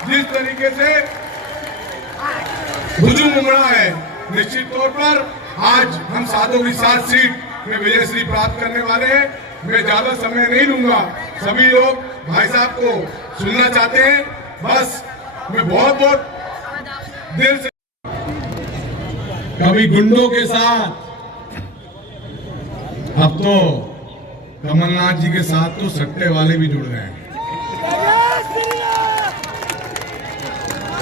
जिस तरीके से हुजूम उमड़ा है, निश्चित तौर पर आज हम सातों की 7 सीट में विजयश्री प्राप्त करने वाले हैं। मैं ज्यादा समय नहीं लूंगा, सभी लोग भाई साहब को सुनना चाहते हैं। बस मैं बहुत बहुत दिल से, कभी गुंडों के साथ, अब तो कमलनाथ जी के साथ तो सट्टे वाले भी जुड़ गए हैं।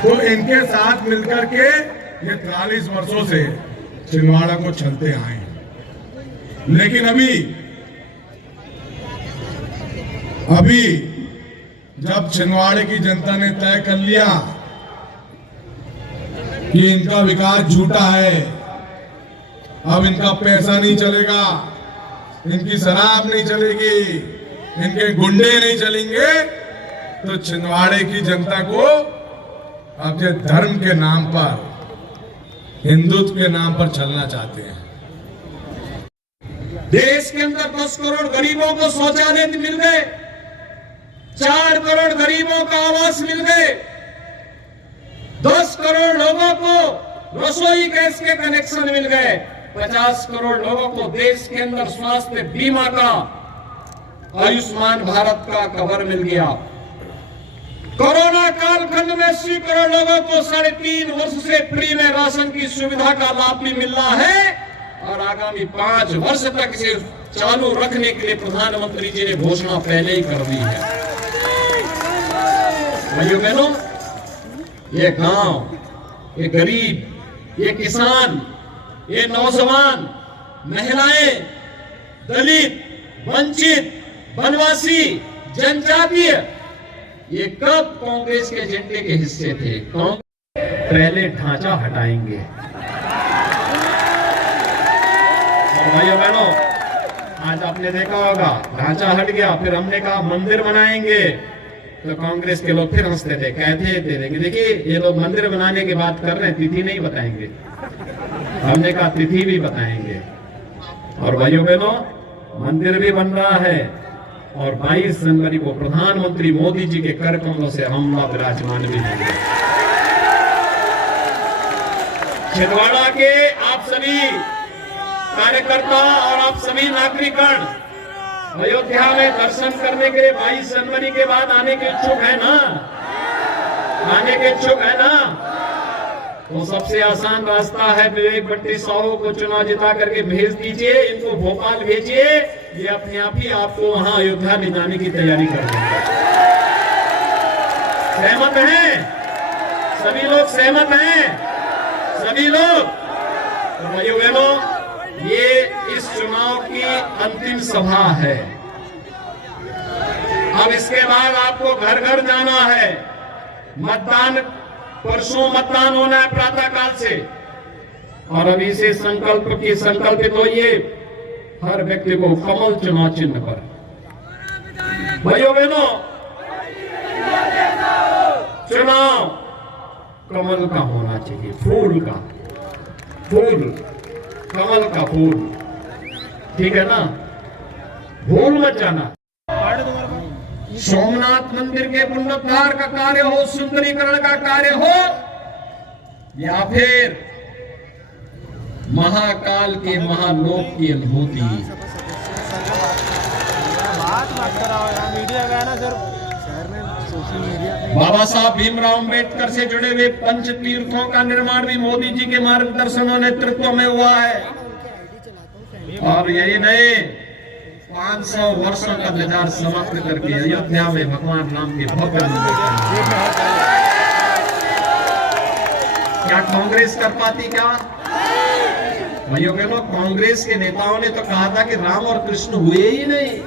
तो इनके साथ मिलकर के ये 43 वर्षों से छिंदवाड़ा को चलते आए हैं। लेकिन अभी जब छिंदवाड़े की जनता ने तय कर लिया कि इनका विकास झूठा है, अब इनका पैसा नहीं चलेगा, इनकी शराब नहीं चलेगी, इनके गुंडे नहीं चलेंगे, तो छिंदवाड़े की जनता को अब ये धर्म के नाम पर, हिंदुत्व के नाम पर चलना चाहते हैं। देश के अंदर 10 करोड़ गरीबों को शौचालय मिल गए, 4 करोड़ गरीबों को आवास मिल गए, 10 करोड़ लोगों को रसोई गैस के कनेक्शन मिल गए, 50 करोड़ लोगों को देश के अंदर स्वास्थ्य बीमा का, आयुष्मान भारत का कवर मिल गया। कोरोना कालखंड में 80 करोड़ लोगों को 3.5 वर्ष से फ्री में राशन की सुविधा का लाभ भी मिल रहा है और आगामी 5 वर्ष तक इसे चालू रखने के लिए प्रधानमंत्री जी ने घोषणा पहले ही कर दी है। भाइयों बहनों, ये गांव, ये गरीब, ये किसान, ये नौजवान, महिलाएं, दलित, वंचित, वनवासी, जनजातीय, ये कब कांग्रेस के एजेंडे के हिस्से थे? पहले ढांचा हटाएंगे। और भाइयों बहनों, आज आपने देखा होगा ढांचा हट गया, फिर हमने कहा मंदिर बनाएंगे, तो कांग्रेस के लोग फिर हंसते थे, कहते थे कि देखिए ये लोग मंदिर बनाने की बात कर रहे हैं, तिथि नहीं बताएंगे। हमने कहा तिथि भी बताएंगे। और भाइयों बहनों, मंदिर भी बन रहा है और 22 जनवरी को प्रधानमंत्री मोदी जी के कर कमलों से हमला विराजमान भी होंगे। छिंदवाड़ा के आप सभी कार्यकर्ता और आप सभी नागरिकगण अयोध्या में दर्शन करने के लिए 22 जनवरी के बाद आने के इच्छुक है ना? आने के इच्छुक है ना? तो सबसे आसान रास्ता है, विवेक भट्टी साहू को चुनाव जिता करके भेज दीजिए, इनको भोपाल भेजिए, ये अपने आप ही आपको वहां अयोध्या ले जाने की तैयारी कर रहे हैं। सहमत हैं? सभी लोग सहमत हैं? सभी लोग? तो भाइयों बहनों, ये इस चुनाव की अंतिम सभा है। अब इसके बाद आपको घर घर जाना है। मतदान परसों मतदान होना है प्रातः काल से, और अभी से संकल्पित होइए हर व्यक्ति को कमल चुनाव चिन्ह पर। भाइयों बहनों, चुनाव कमल का होना चाहिए, फूल का, फूल, कमल का फूल, ठीक है ना? भूल मत जाना। सोमनाथ मंदिर के पुनरुद्धार का कार्य हो, सुंदरीकरण का कार्य हो, या फिर महाकाल के महालोक की अनुभूति। बाबा साहब भीमराव अंबेडकर से जुड़े हुए पंच तीर्थों का निर्माण भी मोदी जी के मार्गदर्शन और नेतृत्व में हुआ है। और यही नहीं, 500 वर्षों का इंतजार समाप्त करके अयोध्या में भगवान राम के भव्य मंदिर। क्या कांग्रेस कर पाती? क्या भाइयों बहनों, कांग्रेस के नेताओं ने तो कहा था कि राम और कृष्ण हुए ही नहीं।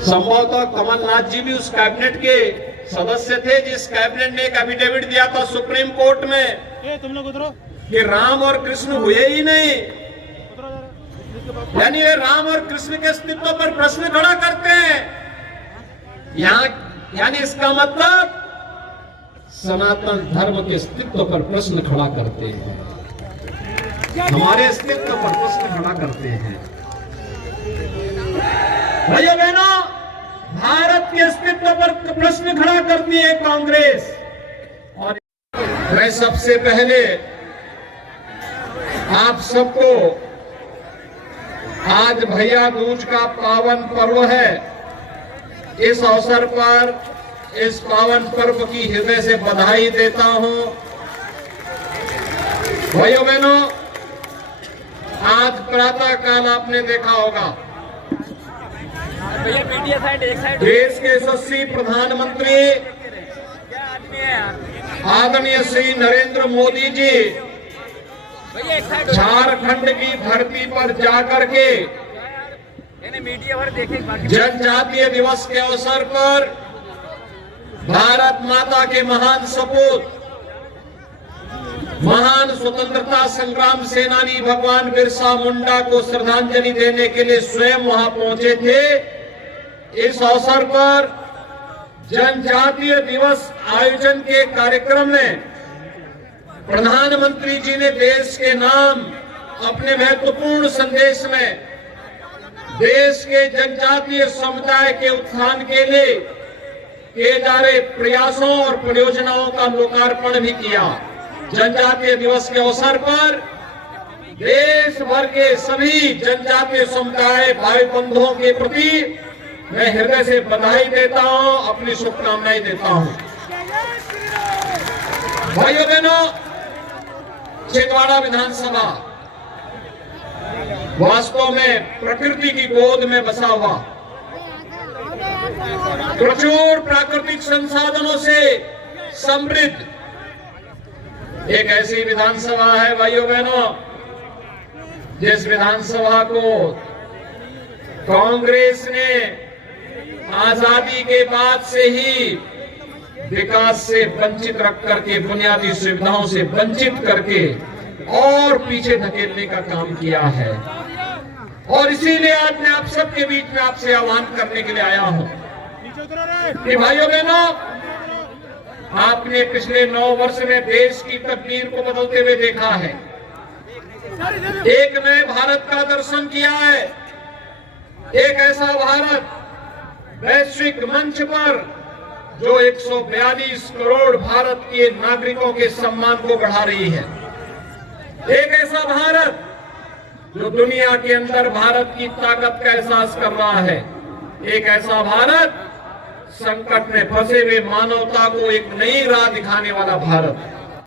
संभवतः कमलनाथ जी भी उस कैबिनेट के सदस्य थे जिस कैबिनेट ने एक एफिडेविट दिया था सुप्रीम कोर्ट में कि राम और कृष्ण हुए ही नहीं। यानी ये राम और कृष्ण के अस्तित्व पर प्रश्न खड़ा करते हैं यहाँ, यानी इसका मतलब सनातन धर्म के अस्तित्व पर प्रश्न खड़ा करते हैं, हमारे अस्तित्व पर प्रश्न खड़ा करते हैं। भाइयों बहनों, भारत भारत के अस्तित्व पर प्रश्न खड़ा करती है कांग्रेस। और मैं सबसे पहले आप सबको आज भैया दूज का पावन पर्व है, इस अवसर पर इस पावन पर्व की हृदय से बधाई देता हूं। भाइयों बहनों, आज प्रातः काल आपने देखा होगा देश के यशस्वी प्रधानमंत्री आदरणीय श्री नरेंद्र मोदी जी झारखंड की धरती पर जाकर के जनजातीय दिवस के अवसर पर भारत माता के महान सपूत, महान स्वतंत्रता संग्राम सेनानी भगवान बिरसा मुंडा को श्रद्धांजलि देने के लिए स्वयं वहां पहुंचे थे। इस अवसर पर जनजातीय दिवस आयोजन के कार्यक्रम में प्रधानमंत्री जी ने देश के नाम अपने महत्वपूर्ण संदेश में देश के जनजातीय समुदाय के उत्थान के लिए किए जा रहे प्रयासों और परियोजनाओं का लोकार्पण भी किया। जनजातीय दिवस के अवसर पर देश भर के सभी जनजातीय समुदाय भाई बंधुओं के प्रति मैं हृदय से बधाई देता हूं, अपनी शुभकामनाएं देता हूं। भाइयों बहनों, छिंदवाड़ा विधानसभा वास्तव में प्रकृति की गोद में बसा हुआ, प्रचुर प्राकृतिक संसाधनों से समृद्ध एक ऐसी विधानसभा है भाइयों बहनों, जिस विधानसभा को कांग्रेस ने आजादी के बाद से ही विकास से वंचित रख करके, बुनियादी सुविधाओं से वंचित करके और पीछे धकेलने का काम किया है। और इसीलिए आज मैं आप सबके बीच में आपसे आह्वान करने के लिए आया हूं कि भाइयों बहनों, आपने पिछले 9 वर्ष में देश की तकदीर को बदलते हुए देखा है। एक नए भारत का दर्शन किया है, एक ऐसा भारत वैश्विक मंच पर जो 142 करोड़ भारत के नागरिकों के सम्मान को बढ़ा रही है। एक ऐसा भारत जो दुनिया के अंदर भारत की ताकत का एहसास कर रहा है। एक ऐसा भारत संकट में फंसे हुए मानवता को एक नई राह दिखाने वाला भारत।